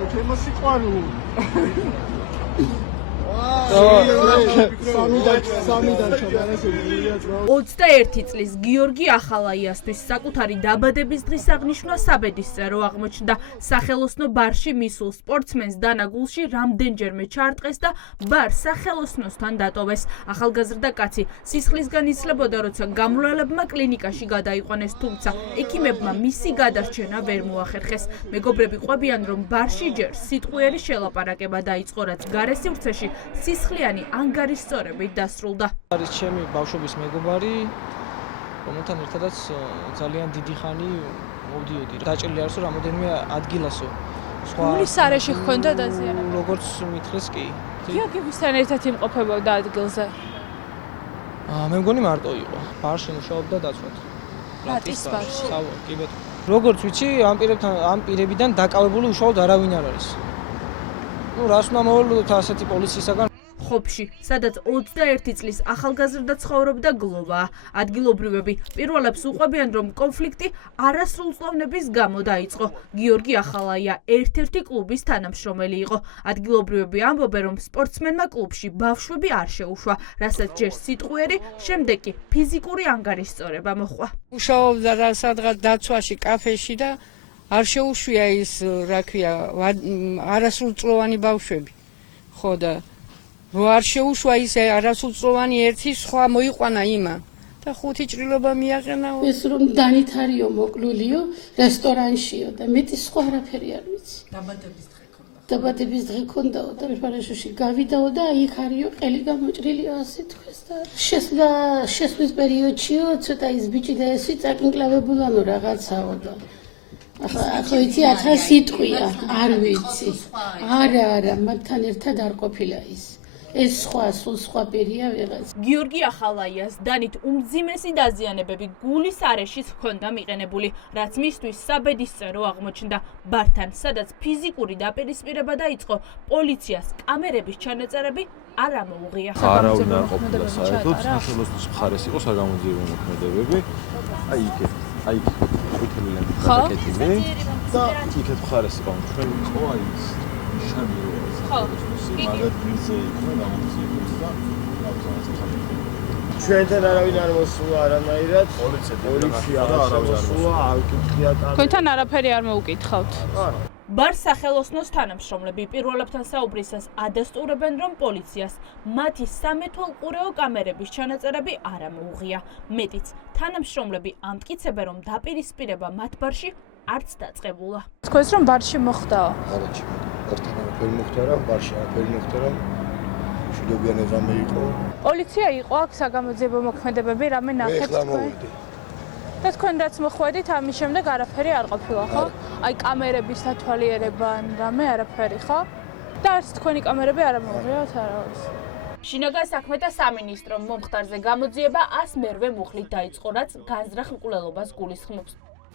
გასო, ჩემო სიყვარული. სამი დარჩა, 21 წლის გიორგი ახალაიასთვის საკუთარი დაბადების დღის აღნიშვნა საბედისწერო აღმოჩნდა. სახელოსნო ბარში მისულ სპორტსმენს დანაგულში რამდენჯერმე ჩაარტყეს და ბარ სახელოსნოსთან დატოვეს. ახალგაზრდა კაცი სისხლისგან იცლებოდა, როცა გამრავლელებმა კლინიკაში გადაიყვანეს, თუმცა ექიმებმა მისი გადარჩენა ვერ მოახერხეს. მეგობრები ყვებიან, რომ ბარში ჯერ სიტყვიერი შელაპარაკება დაიწყო, რაც გარესივრცეში სისხლიანი ანგარის სწორებით დასრულდა. არის ჩემი ბავშვობის მეგობარი, რომელთან ერთადაც ძალიან დიდი ხანი მოვდიოდი. დაჭრილი არის, რომ რამოდენიმე ადგილასო. გულის არეში ჰქონდა დაზიანება. როგორც მითხრეს კი. გიორგი ვისთან ერთად იმყოფებოდა ადგილზე? მე მგონი მარტო იყო. ბარში მუშაობდა დაცვად. რატის ბარში? კი ბეთო. როგორც ვიცი, ამ პირებიდან დაკავებული უშუალოდ არავინ არ არის. რას უნდა მოვალოდოთ ასეთი პოლიციისაგან? ხობში, სადაც 21 წლის ახალგაზრდა ცხოვრობდა გლოვა. ადგილობრივები პირველებს უყვებიან, რომ კონფლიქტი არასრულწლოვნების გამო დაიწყო. გიორგი ახალაია ერთ-ერთი კლუბის თანამშრომელი იყო. ადგილობრივები ამბობენ, რომ სპორტსმენმა კლუბში ბავშვები არ შეუშვა, რასაც ჯერ სიტყვიერი, შემდეგ კი ფიზიკური ანგარის სწორება მოჰყვა. მუშაობდა სადღაც დაცვაში, კაფეში და არ შეუშვია ის, რა ქვია, არასრულწლოვანი ბავშვები. ხო და რო არ შეუშვა ის არასრულწლოვანი ერთი სხვა მოიყვანა იმან და 5 ჭრილობა მიაყენა. ეს რომ დანით არისო, მოკლულიო, რესტორანშიო და მეტი სხვა არაფერი არ ვიცი. დაბადების დღე ქონდაო და ფარაშოში გავიდაო და იქ არისო, ყელი გამოჭრილიო, ასე თქვეს და შესვლის პერიოდშიო, ცოტა ის ბიჭი და ესი წაკინკლავებულანო რაღაცაო და ახლა იცი, ახლა სიტყვია, არ ვიცი. არა, მათთან ერთად არ ყოფილა ის. ეს სხვა პირია ვიღაც. გიორგი ახალაიას დანით უმძიმესი დაზიანებები გულის არეშიც ჰქონდა მიყენებული, რაც მისთვის საბედისწერო აღმოჩნდა. ბართან, სადაც ფიზიკური დაპირისპირება დაიწყო, პოლიციას კამერების ჩანაწერები არ ამოუღია. არა უნდა ყოფილა საერთოდ სახელოსნოს მხარეს იყო საგამოძიებო მოქმედებები. აი იქ ყვითელი ლენტით გადაკეტილი და იქეთ მხარეს იყო ჩვენ იყო აი ის ნიშანი ხო. მაგათზე იყო გამომწიფებს და ჩვენთან არავინ არ მოსულა არანაირად. პოლიცია არ მოსულა, არ ვკითხიათ. თქვენთან არაფერი არ მოუკითხავთ? ბარ სახელოსნოს თანამშრომლები პირველებთან საუბრისას ადასტურებენ, რომ პოლიციას მათი სამეთვალყურეო კამერების ჩანაწერები არ ამოუღია. მეტიც, თანამშრომლები ამტკიცებენ, რომ დაპირისპირება მათ ბარში არც დაწყებულა. თქვენს რომ ბარში მოხდაო? არა, ბართან არაფერი მოხდა რა, ბარში არაფერი მოხდა რა. შვილობიანი ღამე იყო. პოლიცია იყო აქ საგამოძიებო მოქმედებები, რამე ნახეთ თქვენ? და თქვენ რაც მოხვედით, ამის შემდეგ არაფერი არ ყოფილა, ხო? აი კამერების დათვალიერება, რამე არაფერი, ხო? და არც თქვენი კამერები არ ამოუღიათ არავის. შინაგან საქმეთა სამინისტრომ მომხდარზე გამოძიება 100 მერვე მუხლით დაიწყო, რაც განზრახ მკვლელობას გულისხმობს.